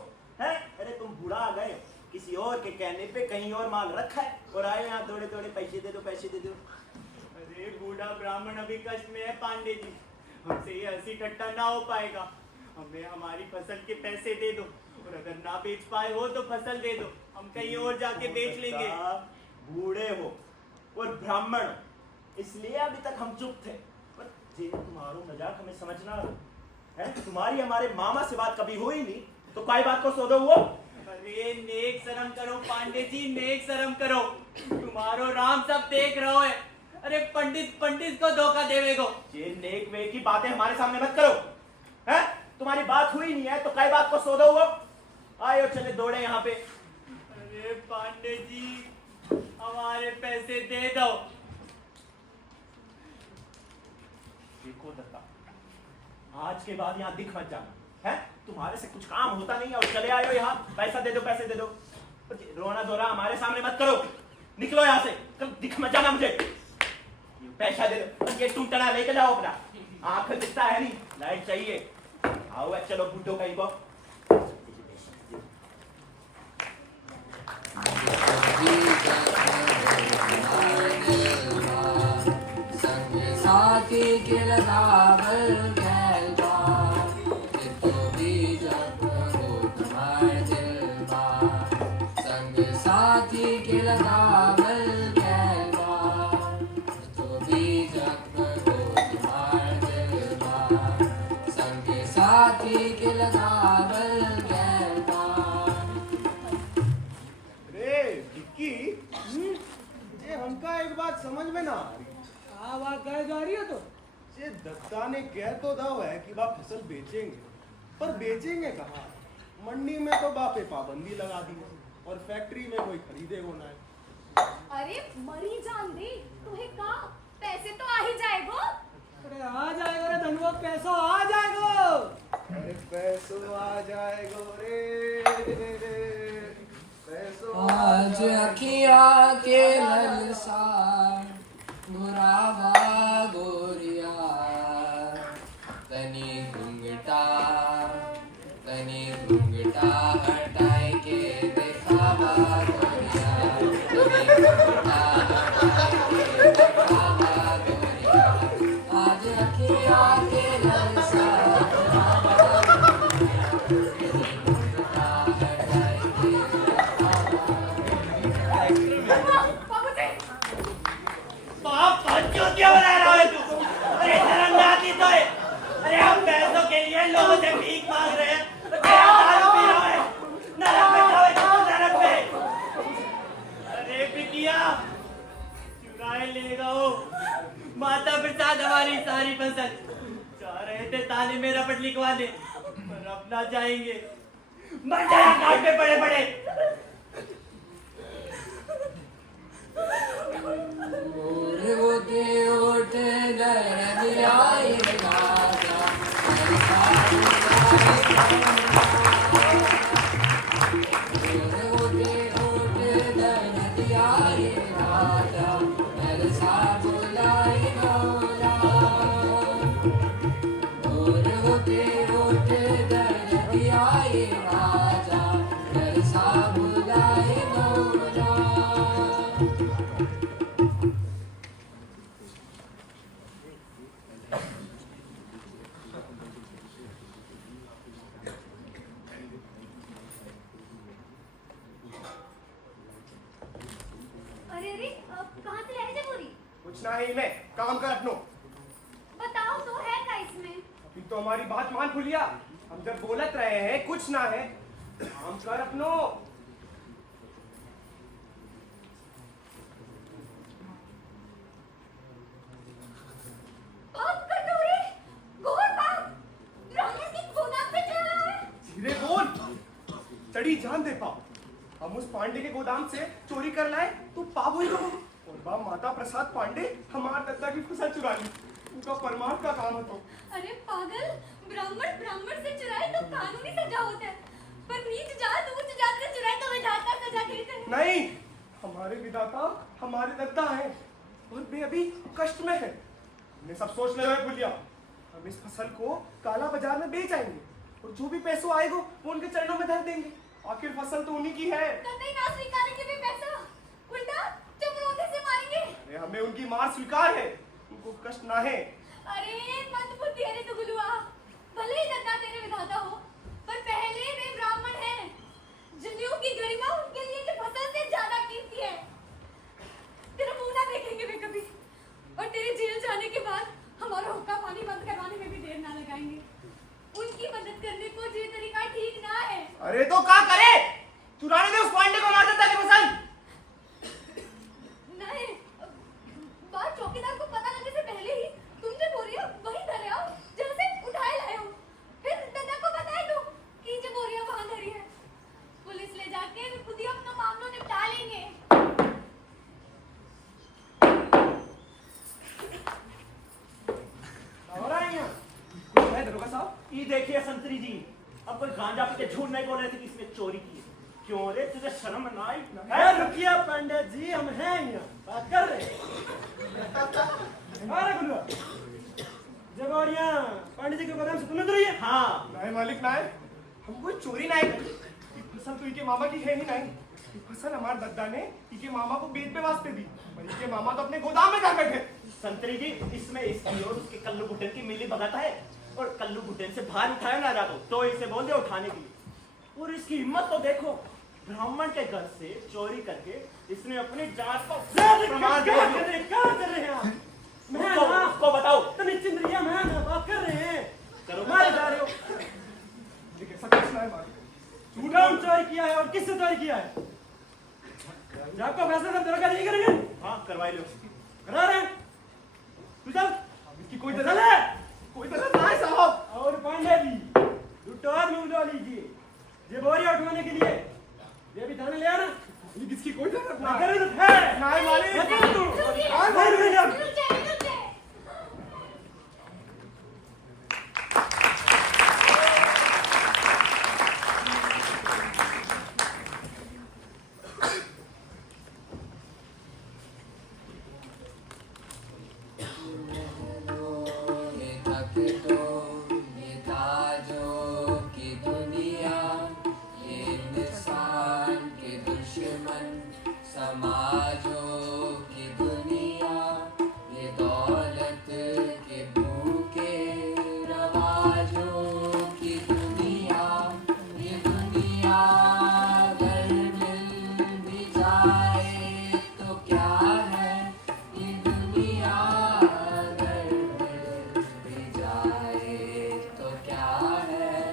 है। अरे तुम बुढ़ा आ गए, किसी और के कहने पे कहीं और माल रखा है और आए यहाँ थोड़े थोड़े पैसे दे दो पैसे दे दो। अरे बूढ़ा ब्राह्मण अभी कष्ट में है पांडे जी, हमसे ये हंसी ठट्टा ना हो पाएगा। हमें हमारी फसल के पैसे दे दो, और अगर ना बेच पाए हो तो फसल दे दो, हम कहीं और जाके बेच लेंगे। बूढ़े हो और ब्राह्मण, इसलिए अभी तक हम चुप थे। पर जे तुम्हारो मजाक हमें समझना है। तुम्हारी हमारे मामा से बात कभी हुई नहीं तो काय बात को सौदो हुआ? अरे नेक शर्म करो पांडे जी, नेक शर्म करो। तुम्हारो राम सब देख रहो है। अरे पंडित को धोखा देवे को। ये नेक वे की बातें हमारे सामने मत करो हैं? तुम्हारी बात हुई नहीं है तो काय बात को सौदो हुआ? आयो चले दौड़े यहाँ पे। अरे पांडे जी हमारे पैसे दे दो। देखो दत्ता, आज के बाद यहाँ दिख मत जाना है। तुम्हारे से कुछ काम होता नहीं है और चले आयो यहाँ पैसा दे दो पैसे दे दो। रोना धोरा हमारे सामने मत करो, निकलो यहाँ से, कल दिख मत जाना मुझे। ये पैसा दे दो, ये टूटना लेके जाओ अपना, आंख दिखता है नहीं, लाइट चाहिए। आओ चलो बुड्ढो कहीं को। संग साथी के लगावल गैल बार, तो भी जब हो तुम्हारे दिल बार। संग साथी के लगावल गैल बार, तो भी जब हो तुम्हारे दिल बार। संग साथी के लगावल गैल बार। रे विक्की, ये हमका एक बात समझ में ना आ रही। क्या बात कहे जा रही है तो? ये दत्ता ने कह तो दाव है कि बाप फसल बेचेंगे, पर बेचेंगे कहाँ? मंडी में तो बापे पाबंदी लगा दी है और फैक्ट्री में कोई खरीदेगो ना है। अरे मरी जान दे, तुम्हें कहा पैसे तो आ ही जाएगो। अरे आ जाएगा रे धनवा, पैसा आ जाएगा। अरे पैसों आ जाएगो रे, पैसों आज अखिया के ललसार गुरावा गोरिया, तनी घुंघटा हटाए के दिखावा गोरिया, तनी घुंघटा हटाए के दिखावा गोरिया। आज अखिया के ललसार गुरावा गोरिया, तनी घुंघटा हटाए के बाप बच्चों बना रहा है तू? अरे शर्म ना आती तो है? अरे हम पैसों के लिए लोगों से भीख मांग रहे हैं, तो तेरा दारू पी रहा है। नरक में जाओ तू, नरक में। अरे बिटिया चुराए लेगा वो माता प्रसाद हमारी सारी फसल। जा रहे थे ताने में रपट लिखवाने, पर अब ना जाएंगे। मर जाए घाट पे पड़े पड़े। होते उठ दर्द आए राजा, अरे अरे कहाँ से लाए थे बोरी? कुछ ना है इनमें, काम कर अपनो। बताओ तो है क्या इसमें? अभी तो हमारी बात मान फुलिया, हम जब बोलत रहे हैं कुछ ना है, काम कर अपनो। कटोरे, गोल बाप, रामेश के गोदाम पे चला है। धीरे बोल, चढ़ी जान दे पाओ। हम उस पांडे के गोदाम से चोरी कर लाए तो पाप हुई कहो। और बा माता प्रसाद पांडे हमार दत्ता की फसल चुरा ली, उनका परमार्थ का काम है तो। अरे पागल, ब्राह्मण ब्राह्मण से चुराए तो कानूनी सजा होता है, पर नीच जात उच्च जात से चुराए तो विधाता सजा देते हैं। नहीं, हमारे विधाता हमारे दत्ता है और वे अभी कष्ट में है। हमने सब सोच ले भूलिया, हम इस फसल को काला बाजार में बेच आएंगे और जो भी पैसों आएगा वो उनके चरणों में धर देंगे। आखिर फसल तो उन्हीं की है। कतई ना स्वीकारेंगे वे पैसा, उल्टा चमरोधे से मारेंगे। अरे हमें उनकी मार स्वीकार है, उनको कष्ट ना है। अरे मंद बुद्धि है रे दुगलुआ, भले ही दत्ता तेरे विधाता हो, पर पहले वे ब्राह्मण हैं। जनेऊ की गरिमा उनके लिए ये फसल से ज्यादा कीमती है। तेरा मुंह ना देखेंगे वे कभी, और तेरे जेल जाने के बाद हमारा हुक्का पानी बंद करवाने में भी देर ना लगाएंगे। उनकी मदद करने को ये तरीका ठीक ना है। अरे तो क्या करे, चुराने दे उस पांडे को, मार दत्ता की फसल। नहीं, बात चौकीदार को पता लगने से पहले ही तुम जो बोरियां वहीं धरे आओ जहाँ से उठाए लाए हो। फिर दादा को बताए दो कि जो बोरियां वहाँ धरी है। पुलिस ले जाके वे खुद ही अपना मामला निपटा लेंगे। और आए यहाँ कुछ है दरोगा साहब? ये देखिए संतरी जी, अब कोई गांजा पी के झूठ नहीं बोल रहे थे कि इसने चोरी की है। क्यों रे, तुझे शर्म ना आई? रुकिया पंडित जी, हम हैं यहाँ, बात कर रहे अरे गुरुआ, जगोरिया पंडित जी के गोदाम से तुम्हें तो रही है। हाँ, नहीं मालिक ना है, हम कोई चोरी नहीं करी। ये फसल तो इनके मामा की है ही नहीं। ये फसल हमारे दद्दा ने इनके मामा को बेचने वास्ते दी, और इनके मामा तो अपने गोदाम में कर बैठे। संतरी जी, इसमें इसकी और उसके कल्लू घुटन की मिली भगत है। और कल्लू घुटन से भार उठाया ना जाता तो इसे बोल दे उठाने के लिए। और इसकी हिम्मत तो देखो, ब्राह्मण के घर से चोरी करके इसने अपनी जात को प्रमाण दे दिया। क्या कर रहे हैं आप? मैं उसको- ना उसको बताओ। तो निश्चिंत रहिए, मैं ना बात कर रहे हैं। करो। मारे जा रहे हो। देखिए सब कुछ ना है मालिक। झूठा हम चोरी किया है और किससे चोरी किया है? जब आपका फैसला सब दरोगा नहीं करेंगे, हाँ, करवाई लो। करा रहे हैं। तू चल, इसकी कोई चल दखल है। कोई दखल ना है साहब। और पांडे जी, लुटवार में उठा लीजिए। ये बोरिया उठवाने के लिए ये भी थाने ले आना। ये किसकी कोई दखल ना है। जरूरत है। ना है मालिक। बता तू। रुकिए, कौन है रुकिए? रुक जाए, रुक जाए। ये तक तो ये ताजों की दुनिया, ये इंसान के दुश्मन समाजों की दुनिया, ये दौलत के भूखे रवाजों की दुनिया, ये दुनिया अगर मिल भी जाए तो क्या है, ये दुनिया अगर मिल भी जाए तो क्या है।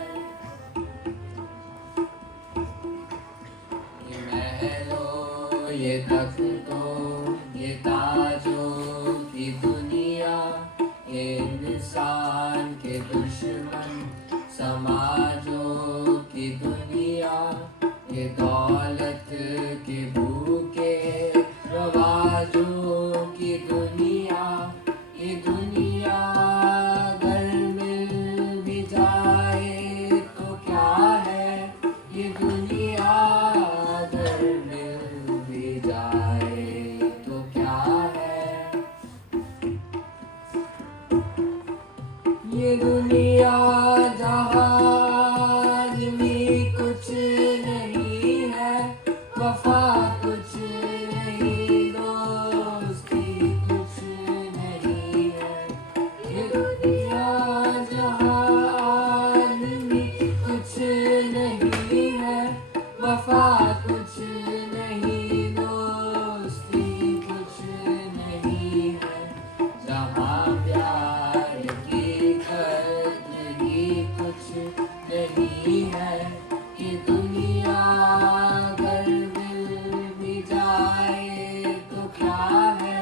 ये महलों ये तख्तों ये ताजों की दुनिया, ये इंसान के दुश्मन समाजों की दुनिया, ये दौलत के भूखे रवाजों की दुनिया, ये दुनिया अगर मिल भी जाए तो ये दुनिया अगर मिल भी जाए तो क्या है, ये दुनिया जहान में कुछ नहीं है, वफा कुछ नहीं, दोस्ती कुछ नहीं है, ये दुनिया जहान में कुछ नहीं है, वफा कुछ नहीं, दोस्ती कुछ नहीं है, जहाँ प्यार की कदर ही कुछ नहीं है, ये दुनिया अगर मिल भी जाए तो क्या है,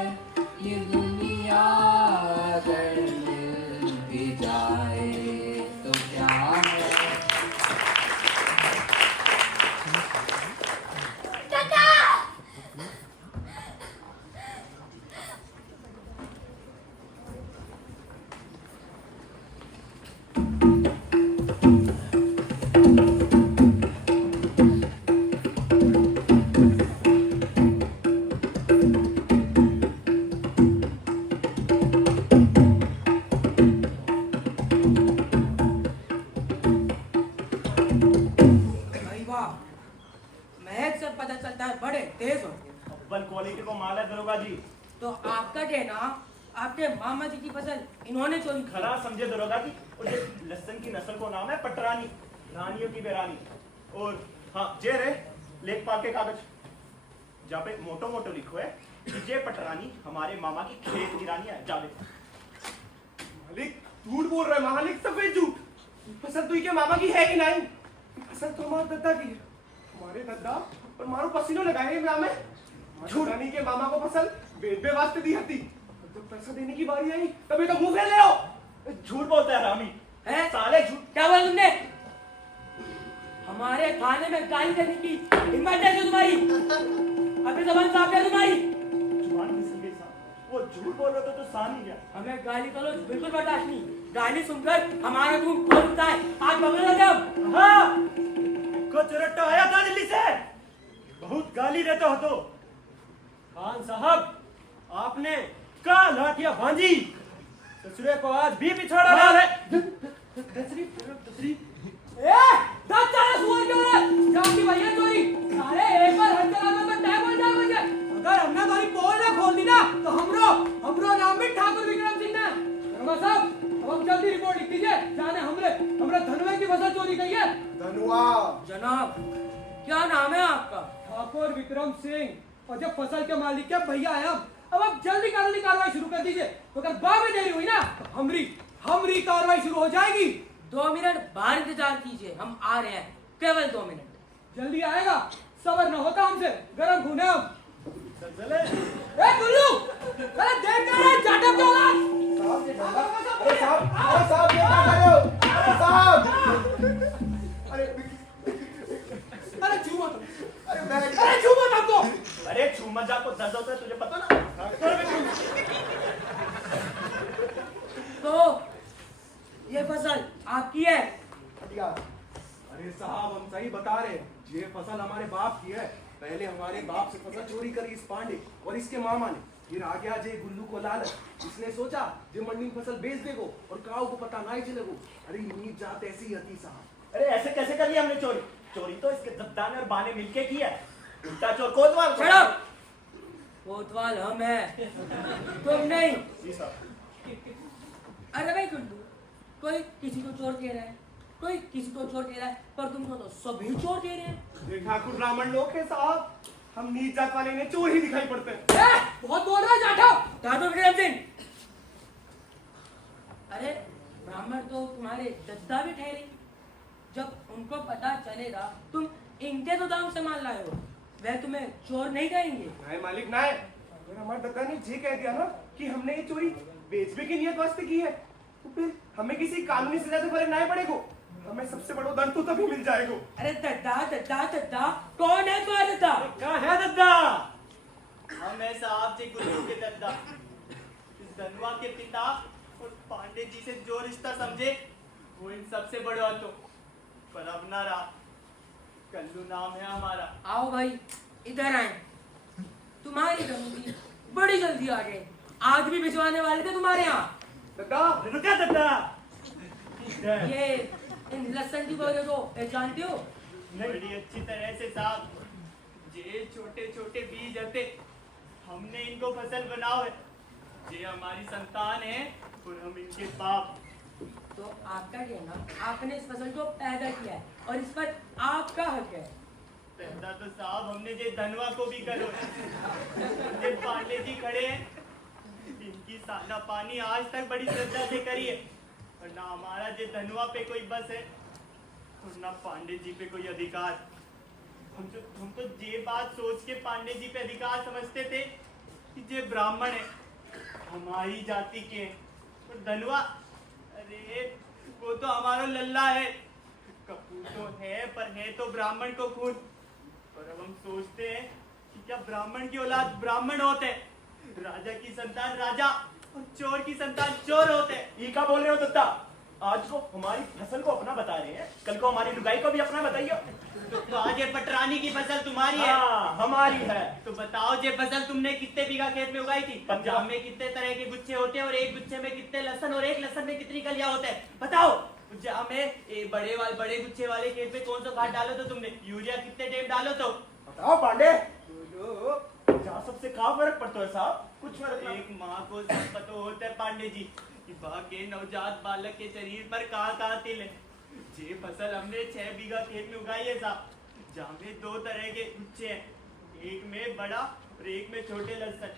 ये दुनिया अगर मिल भी जाए तो क्या है। काका भाई वाह, महक से पता चलता है बड़े तेज हो। अव्वल क्वालिटी को माल है दरोगा जी। तो आपका कहना, आपके मामा जी की फसल इन्होंने चोरी की। खरा समझे दरोगा जी, और ये लहसन की नस्ल को नाम है पटरानी, रानियों की बेरानी। और हाँ जे रे लेखपाल के कागज, जहाँ पे मोटो मोटो लिखो है कि जे पटरानी हमारे मामा की खेत की रानी है। जावे मालिक झूठ बोल रहे हैं, मालिक सफेद झूठ। फसल तो के मामा की है कि नहीं? फसल तो हमारे दद्दा की है। हमारे दद्दा और मारो पसीनों लगाए ब्याह में। झूठानी के मामा को फसल बेदबे वास्ते दी हती। जब पैसा देने की बारी आई तभी तो मुंह फेर ले आओ। झूठ बोलता है रामी, हैं? साले झूठ। क्या बोला तुमने? हमारे खाने में गाली देने की हिम्मत है जो तुम्हारी? अभी जबान साफ है तुम्हारी? जुबान फिसल गई साहब, वो झूठ बोल रहे थे तो सान ही गया। हमें गाली करो बिल्कुल बर्दाश्त नहीं। गाली सुनकर हमारा मुंह खोल उठता है, आग बबल लगे हम। हाँ, को चुरट्टा आया था दिल्ली से, बहुत गाली देते हो तो। खान साहब, आपने का लाठियां भांजी, ससुरे को आज भी पिछाड़ा डाल है। दूसरी ए दस चालीस सुअर के औरत जाती भैया चोरी सारे एक बार हट चलाना तो टैग हो जाए मुझे। अगर हमने हमारी पोल ना खोल दी ना तो हमरो नाम भी ठाकुर विक्रम सिंह है। दरोगा साहब, अब हम जल्दी रिपोर्ट लिख दीजिए, जाने हमरे धनवे की फसल चोरी गई है। धनुआ जनाब, क्या नाम है आपका? ठाकुर विक्रम सिंह। और जब फसल के मालिक के भैया है अब आप जल्दी कानूनी कार्रवाई शुरू कर दीजिए, तो अगर बाद में देरी हुई ना तो हमरी कार्रवाई शुरू हो जाएगी। 2 मिनट बाहर इंतजार कीजिए, हम आ रहे हैं, केवल 2 मिनट। जल्दी आएगा, सबर न होता हमसे, गरम खून है हम। चले ए गुल्लू, अरे देख कर रे जाटव के औलाद। अरे साहब ये क्या कर रहे हो? अरे साहब, अरे छू मत, अरे मैं अरे छू मत हमको। अरे छू मत जा, को दर्द होता है तुझे पता ना। तो ये फसल आपकी है? अरे साहब हम सही बता रहे हैं, ये फसल हमारे बाप की है। पहले हमारे बाप से फसल चोरी करी इस पांडे और इसके मामा ने। फिर आ गया जे गुल्लू को लालच, इसने सोचा जे मंडी में फसल बेच देगो और काऊ को पता ना ही चलेगो। अरे नीच जात ऐसी ही हती साहब। अरे ऐसे कैसे कर लिया हमने चोरी? चोरी तो इसके दत्ताने और बाने मिलके की है। उल्टा चोर कोतवाल को। Shut up! कोतवाल हम हैं, तुम नहीं। जी साहब। अरे भाई गुल्लू, कोई किसी को चोर कह रहा है, कोई किसी को चोर कह रहा है, पर तुमको तो सभी चोर कह रहे हैं। ये ठाकुर ब्राह्मण लोग हैं साहब, हम नीच जात वाले इन्हें चोर ही दिखाई पड़ते हैं। बहुत बोल रहा है जाटव। ठाकुर विक्रम सिंह, अरे ब्राह्मण तो तुम्हारे दद्दा भी ठहरे। जब उनको पता चलेगा तुम इनके तो दाम से माल लाए हो, वह तुम्हें चोर नहीं कहेंगे। नहीं मालिक ना है, अगर हमारे दद्दा ने जी कह दिया ना कि हमने ये चोरी बेचने की नियत वास्ते की है, तो फिर हमें किसी कानूनी सजा से फर्क नहीं पड़ेगा। हमें सबसे बड़ा दंड तो तभी मिल जाएगा। अरे दद्दा दद्दा दद्दा, कौन है तुम्हारा दद्दा? कहाँ है दद्दा? हम है साहब जी गुल्लू के दद्दा। इस धनवा के पिता और पांडे जी से जो रिश्ता समझे वो इन सबसे बड़े हो तो, पर अब ना रहा। कल्लू नाम है हमारा। आओ भाई, इधर आए। तुम्हारी जल्दी, बड़ी जल्दी आ गए। आज भी भिजवाने वाले थे तुम्हारे यहाँ। दादा रुका दादा। ये इन लहसुन की बोरे को पहचानते हो? बड़ी अच्छी तरह से साहब। ये छोटे छोटे बीज हते, हमने इनको फसल बनाओ है। ये हमारी संतान है और हम इनके बाप। तो आपका कहना, आपने इस फसल को पैदा किया है और इस पर आपका हक है। पैदा तो साहब हमने जे धनवा को भी करो है। ये पांडे जी खड़े हैं, इनकी साना पानी आज तक बड़ी श्रद्धा से करी है। और ना हमारा जे धनवा पे कोई बस है और ना पांडे जी पे कोई अधिकार। हम तो ये बात सोच के पांडे जी पे अधिकार समझते थे कि ये ब्राह्मण है, हमारी जाति के हैं। और धनवा, अरे वो तो हमारा लल्ला है। कपूर तो है पर है तो ब्राह्मण को खून। पर अब हम सोचते हैं कि क्या ब्राह्मण की औलाद ब्राह्मण होते हैं, राजा की संतान राजा और चोर की संतान चोर होते हैं। ये क्या बोल रहे हो दत्ता? आज को हमारी फसल को अपना बता रहे हैं, कल को हमारी लुगाई को भी अपना बताइए। तो आज ये पटरानी की फसल तुम्हारी है। हाँ, हमारी है। तो बताओ ये फसल तुमने कितने बीघा खेत में उगाई थी? 50। जाम में कितने तरह के गुच्छे होते हैं और एक गुच्छे में कितने लहसन और एक लहसन में कितनी कलियां होते हैं? बताओ। जाम में बड़े गुच्छे वाले खेत में कौन सा खाद डालो तो तुमने? यूरिया कितने टाइम डालो तो? बताओ पांडे। जहाँ सबसे क्या फर्क पड़ता है साहब? कुछ फर्क नहीं। एक माँ को सब पता होता है पांडे जी कि बा के नवजात बालक के शरीर पर कहाँ तिल है। ये फसल हमने 6 बीघा खेत में उगाई है साहब, जहाँ में 2 तरह के गुच्छे हैं, एक में बड़ा और एक में छोटे लहसन,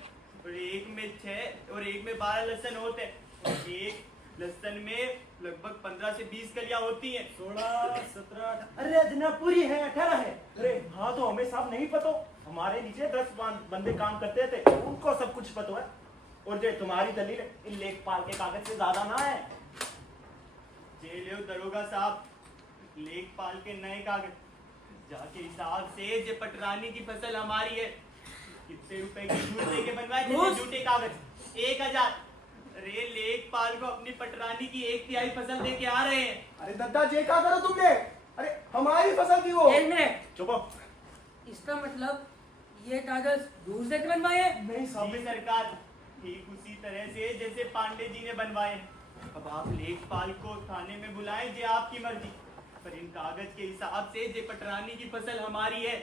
और एक में 6 और एक में 12 लहसन होते हैं। और एक लहसन में लगभग 15 से 20 कलियां होती हैं। 16, 17, अरे जनाब पूरी है, 18 है। अरे हाँ, तो हमें साहब नहीं पता। हमारे नीचे 10 बंदे काम करते थे, उनको सब कुछ पता है। और जो तुम्हारी दलील इन लेखपाल के कागज से ज्यादा ना है। जेल दरोगा साहब, लेखपाल के नए कागज जाके हिसाब से जे पटरानी की फसल हमारी है, कितने रुपए की झूठ देके बनवाए थे झूठे कागज? 1000। अरे लेखपाल को अपनी पटरानी की 1/3 फसल दे के आ रहे हैं। अरे दद्दा जी क्या करो तुमने? अरे हमारी फसल थी वो। एक मिनट, चुप हो। इसका मतलब ये कागज दूर से बनवाए हैं? नहीं साहब। जी सरकार, ठीक उसी तरह से जैसे पांडे जी ने बनवाए। अब आप लेखपाल को थाने में बुलाएं, जे आपकी मर्जी, पर इन कागज के हिसाब से जे पटरानी की फसल हमारी है।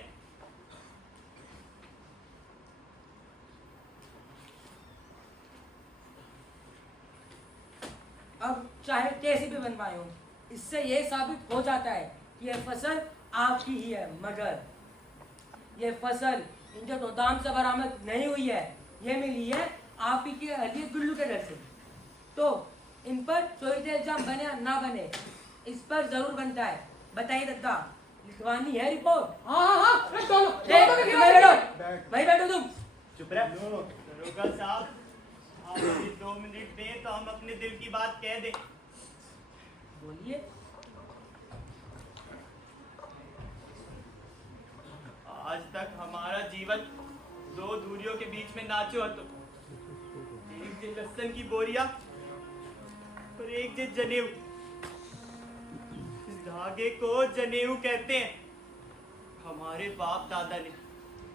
अब चाहे कैसे भी बनवाए हो, इससे ये साबित हो जाता है कि ये फसल आपकी ही है। मगर ये फसल इनके गोदाम से बरामद नहीं हुई है, ये मिली है आप ही के अली गुल्लू के घर से। तो इन पर चोरी का इल्जाम बने या ना बने, इस पर जरूर बनता है। बताइए दद्दा, लिखवानी है रिपोर्ट? हाँ हाँ हाँ, अरे दोनों भाई बैठो तुम। चुप रह। दरोगा साहब, आप मुझे 2 मिनट दें तो हम अपने दिल की बात कह दें। बोलिए। आज तक हमारा जीवन 2 दूरियों के बीच में नाचो हतो। एक जे लहसन की बोरिया और एक जे जनेऊ। इस धागे को जनेऊ कहते हैं। हमारे बाप दादा ने,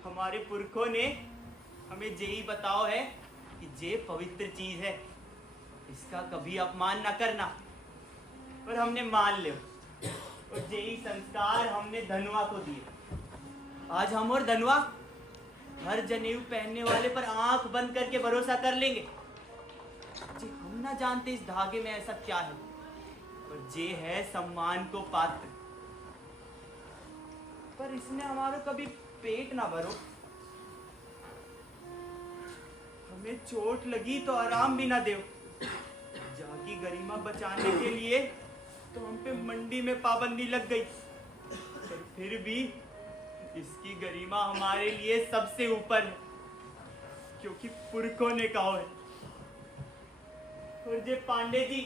हमारे पुरखों ने हमें यही बताओ है कि ये पवित्र चीज है, इसका कभी अपमान न करना। पर हमने मान लिया और यही संस्कार हमने धनवा को दिए। आज हम और धनवा हर जनेऊ पहनने वाले पर आंख बंद करके भरोसा कर लेंगे। जी हम ना जानते इस धागे में ऐसा क्या है, और ये है सम्मान को पात्र। पर इसने हमारा कभी पेट ना भरो। हमें चोट लगी तो आराम भी ना दो। जाकी गरिमा बचाने के लिए तो हम पे मंडी में पाबंदी लग गई, पर फिर भी इसकी गरिमा हमारे लिए सबसे ऊपर है, क्योंकि पुरखों ने कहा है। और ये पांडे जी,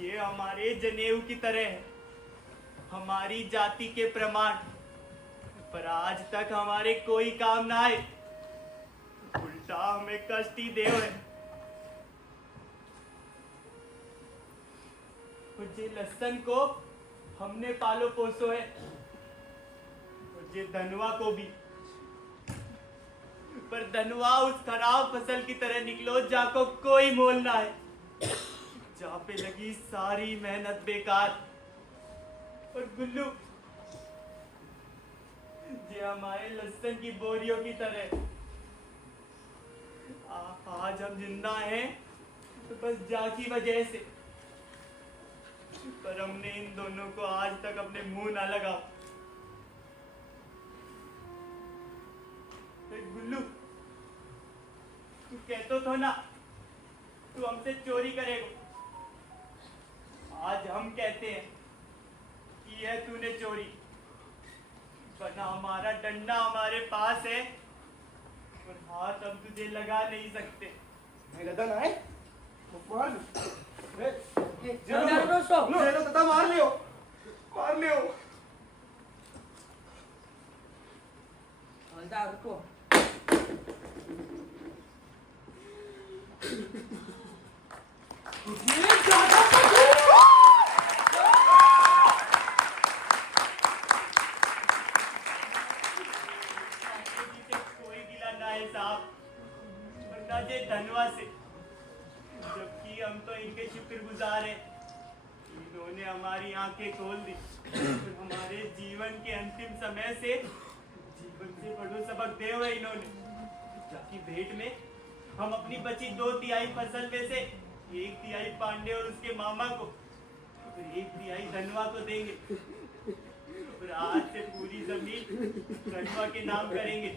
ये हमारे जनेऊ की तरह है, हमारी जाति के प्रमाण। पर आज तक हमारे कोई काम ना आए, उल्टा हमें कष्ट ही दे है। और ये लहसन को हमने पालो पोसो है, जे धनुआ को भी। पर धनुआ उस खराब फसल की तरह निकलो जाको कोई मोल ना है, जहाँ पे लगी सारी मेहनत बेकार। और गुल्लू जे हमारे लहसुन की बोरियों की तरह। आज हम जिंदा हैं तो बस जा की वजह से, पर हमने इन दोनों को आज तक अपने मुंह ना लगा। गुल्लू तू कहतो तो ना तू हमसे चोरी करेगा, आज हम कहते हैं कि यह तूने चोरी, वरना हमारा डंडा हमारे पास है और हाथ हम तुझे लगा नहीं सकते। मेरा दन आए तो मार दोस्तों ले लो तथा मार लियो, मार लियो। हवलदार रुको। ये ज्यादा कोई गिला ना है साहब, वरना जे धनवा से, जबकि हम तो इनके शुक्रगुजार हैं। इन्होंने हमारी आंखें खोल दी और हमारे जीवन के अंतिम समय से जीवन से बड़ो सबक दे हुए इन्होंने, जाकि भेंट में हम अपनी बची 2/3 फसल में से 1/3 पांडे और उसके मामा को और 1/3 धनवा को देंगे। और आज से पूरी जमीन धनवा के नाम करेंगे।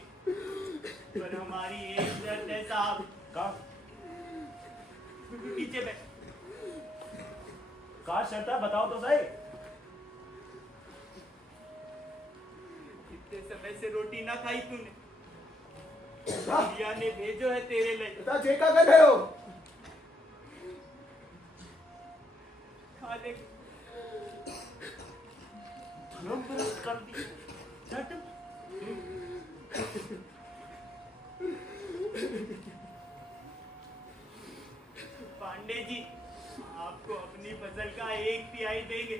पर हमारी एक शर्त है साहब। पीछे बैठ। का शर्त है बताओ तो सही। इतने समय से रोटी ना खाई तूने, भैया ने भेजो है तेरे लिए, तथा जे का कर रहे हो? खा ले। कर दी झट। पांडे जी आपको अपनी फसल का 1/3 देंगे,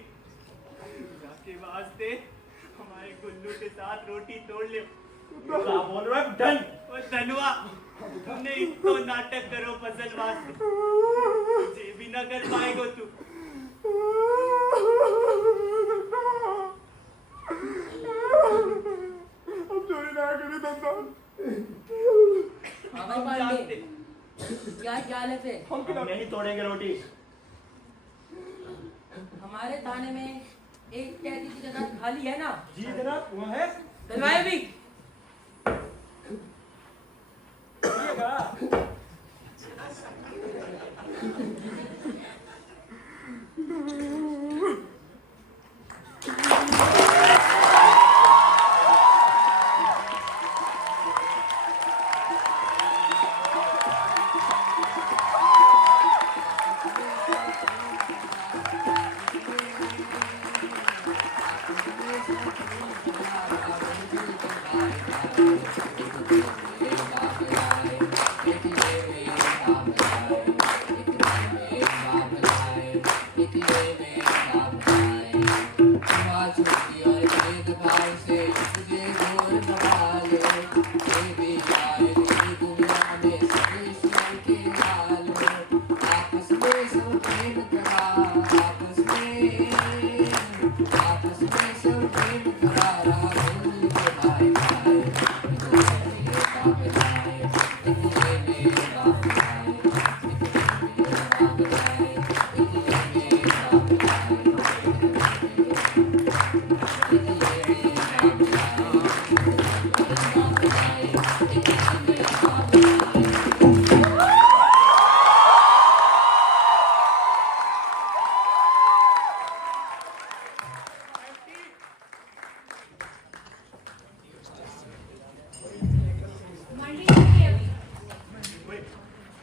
जाके वास्ते हमारे गुल्लू के साथ रोटी तोड़ ले। क्या बोल रहे हो डन? और धनुआ तुमने इतो नाटक करो फसल वास्ते, जे भी ना कर पाएगो तू। अब चोरी ना करे धंधा। हाँ भाई पांडे, क्या ख्याल है फिर? हम नहीं तोड़ेंगे रोटी। हमारे थाने में एक कैदी की जगह खाली है ना? जी जनाब वो है। दिलवाए भी।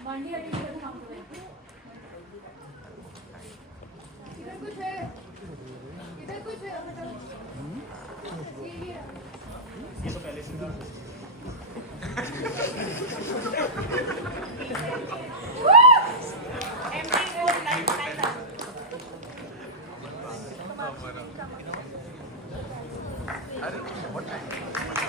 मंडी अटेंड करना हमको। इधर कुछ है, इधर कुछ है बताओ। ये तो पहले से था। अरे बहुत